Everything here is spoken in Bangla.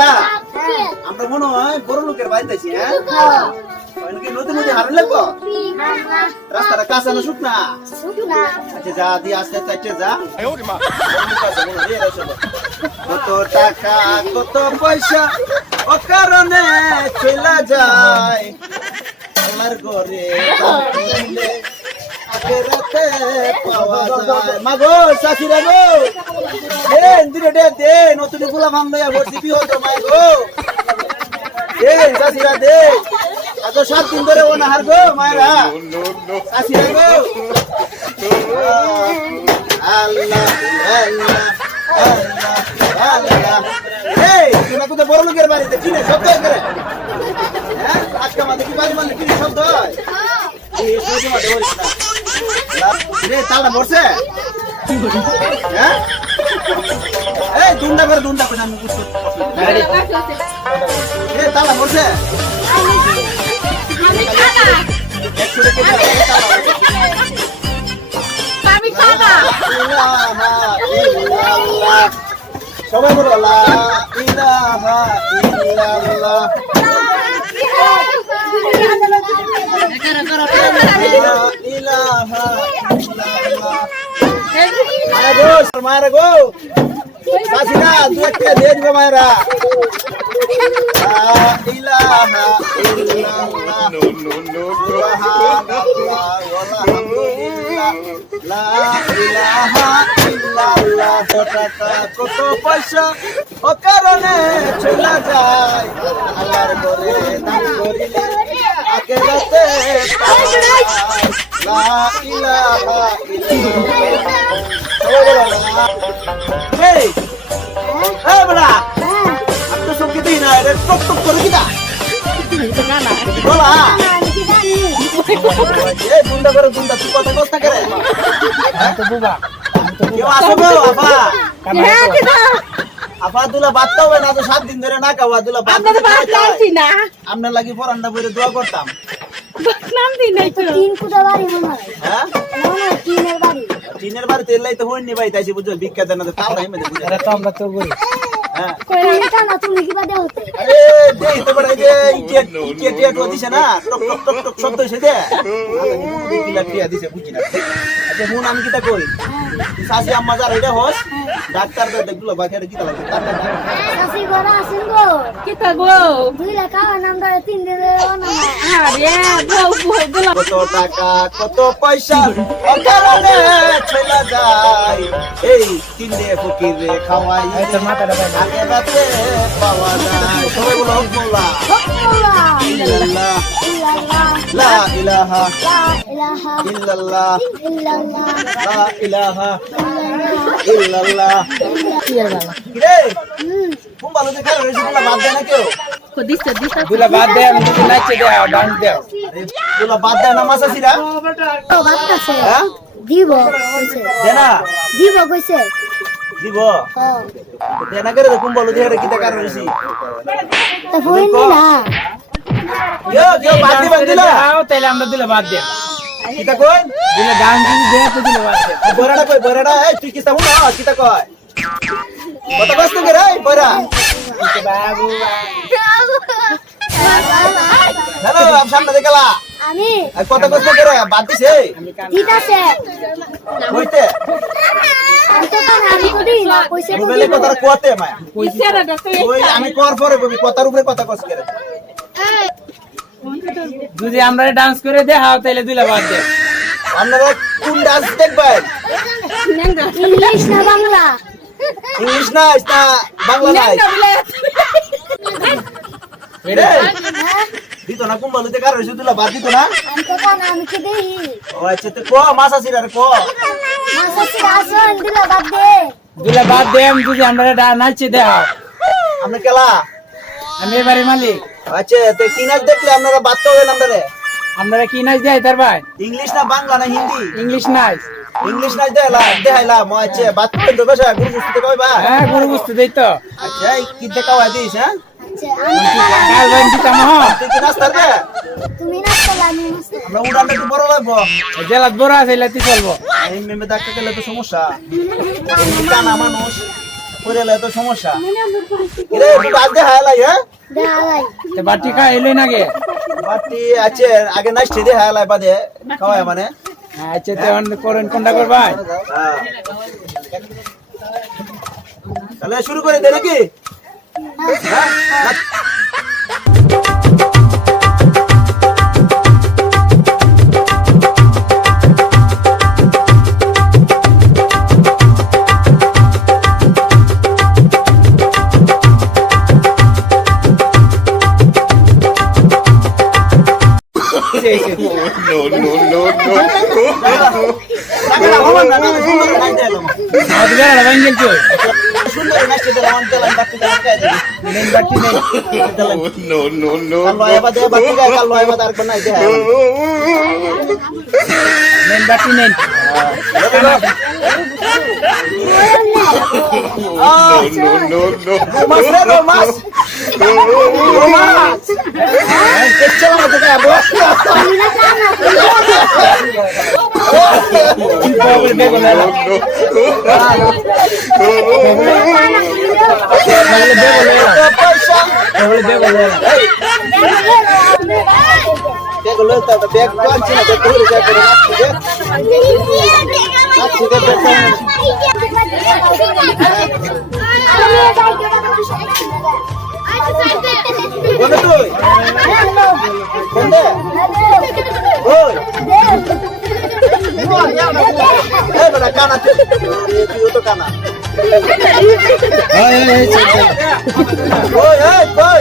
আমরা? আমরা মনে হয় বড় লোকের বাড়িতে আছি হ্যাঁ? ওই নাকি নতুন নতুন হারুন লাগবো রাস্তাটা কাঁচা না শুকনা? আচ্ছা যা দিয়ে আস্তে আস্তে আচ্ছা যা। কত টাকা কত পয়সা ও কারণে চলে যায়। আমার ঘরে আখেরাতে পাওয়া যায়। মাগো চাষিরা গো দেন দিলে দে দে নতুনগুলা ভাঙ লইয়া ভর্তি বিহ তো মাই গো দেন চাষিরা দে এত সাত দিন ধরে ও না হার গো মায়েরা। চাষিরা গো। আল্লাহ আল্লাহ আল্লাহ। আল্লাহ এই তুমি কোথায় বড় লোকের বাড়িতে চিনে শব্দ করে হ্যাঁ আজকে আমাদের কি বাড়ি মানে কি শব্দ হয়? এই শব্দ মাঝে বলিস না। রে তালটা মরছে হ্যাঁ এই দুন্ডা করে দুন্ডা করে আমি বুঝতে এ তালা মরছে একশো টাকা দিয়ে তালা ইলাহা ইল্লাল্লাহ। সবাই বলো লা ইলাহা ইল্লাল্লাহ লা ইলাহা ইল্লাল্লাহ মায়েরা গো কাশিনা দু একটা দিয়ে দিবে মায়েরা কত পয়সা ও কারণে চলে যায় আল্লাহর ঘরে দান করিলে আখেরাতে পাওয়া যায়। লা ইলাহা ইল্লাল্লাহ সবাই বলো লা এই এই বড়া আমি তো সবকে দিই না এটা টক টক করে কিনা বলা এই গুন্ডা করে গুন্ডা তুই কথা না করে কেউ আসো গো আপা আপা দুলা বাদতে হবে না তো সাত দিন ধরে না খাওয়া দুলা। না? লাগি পরান্ডা বইরে দোয়া করতাম। নাম দিই নাই তো তিন কুটা বাড়ি মনে হ্যাঁ। বাড়ি। তো হইনি ভাই তাইছি বুঝছ ভিক্ষা দেন না তাও নাই মেরে বুঝো আরে তো আমরা তো হ্যাঁ। এটা না তুমি কি বাদে হতে? আরে দেই তো বড় যে ইটিয়া ইটিয়া টিয়া দিছে না টক টক টক টক শব্দ হইছে দে টিয়া দিছে না আচ্ছা মুন আমি কিটা কই সাসি আম্মা যার এটা হস ডাক্তার দে দেখল বাকি আর কিটা লাগে? শাশি ঘরে আসেন গো কি তা গো? দুই লাখ নাম ধরে তিন নাম আরে বউ বউ বলা কত টাকা কত পয়সা অকারণে চলে যায়। এই তিন রে ফকির রে খাওয়াই এই তোর মাথাটা ভাই আগে রাতে পাওয়া যায়। সবাই বলো হকমুল্লাহ ইল্লাল্লাহ লা ইলাহা। ইল্লাল্লাহ। লা ইলাহা ইল্লাল্লাহ। রে কোন ভালো দেখা রয়েছে বলা বাদ দেয় না কেউ দিছে দিছে দুলা বাদ দে আমি যদি নাচে দে ডান্স দে। আরে বাদ দেয় না মাসাসিরা হ্যাঁ? দিব কইছে দে দিব কইছে। দিব? হ্যাঁ দে করে কোন ভালো দেখা কি দেখা রয়েছে তা ফোন না কেউ কেউ বাদ দিবেন দিলা। তাহলে আমরা দিলে বাদ দে কিতা কই দিলে ডান্স যদি দে তো দিলে বাদ বড়াটা কই বড়াটা? এই তুই কিতা হুনা? কিতা কই কত কষ্ট করে এই বড়া? বাবু হ্যালো আপ সামনে দেখলা আমি। কত কষ্ট করে বাদ দিছে। ঠিক আছে কইতে? আমি কর পরে কবি কথার উপরে কথা কষ্ট করে যদি আমরা ডান্স করে দে হাও তাহলে দিলে বাদ দে। আপনারা কোন ডান্স দেখবেন? ইংলিশ না বাংলা? ইংলিশ না না বাংলা নাই এটা হ্যাঁ। দিত না কুম্বালু দেখা রয়েছে তুলা বাদ দিত না? আমি তো কান আমি কি দেই। ও আচ্ছা তো ক মাছ আসির আর ক? না শাশি আসন দিলা বাদ দে। দিলে বাদ দে আমি যদি আমরা নাচে দে হাও আপনি কেলা? আমি এবারে মালিক। আচ্ছা তো কি নাচ দেখলে? আপনারা তো হবেন আপনারা? আমরা কি নাচ দেয় তার ভাই? ইংলিশ না বাংলা না হিন্দি? ইংলিশ নাচ। ইংলিশ নাচ দেখাইলা দেখাইলা মো আচ্ছা বাদ করবেন তো বেশা গুরু বুঝতে কইবা হ্যাঁ গরু বুঝতে দেই তো। আচ্ছা কি দেখা হয় দিস হ্যাঁ? আচ্ছা কাল ভাই দিতাম তুই কি নাচ পারবে তুমি না চলা আমি নাচতে আমরা উড়ানটা একটু বড় লাগবো। জেলাত বড় আছে লাতি চলবো। এই মেমে ডাক্তার গেলে তো সমস্যা। কানা মানুষ। পরে এলে তো সমস্যা এরে একটু আজ দেখা এলাই হ্যাঁ দাঁড়াই বাটি খা এলে না গে বাটি আছে আগে নাচতে দেখা এলাই বাদে খাওয়ায় মানে আচ্ছা তো এখন করেন কোনটা করবাই হ্যাঁ। তাহলে শুরু করে দে নাকি হ্যাঁ? না, না, না, সুন্দর নাচতে দিলাম, আমি দিলাম, দিলাম। নেন বাটি নেই দিলাম। no, no, no. কাল লয় বাদে বাটি গায়ে, কাল লয় বাদে আরেকবার নাচতে হয় আমার। নেন বাটি নেন আহ, No, no, no. মাছ রে, রৌ মাছ। রৌ মাছ। দেখছ কোনে তুই? ওই, কানা তুই তো কানা ওই ওই ওই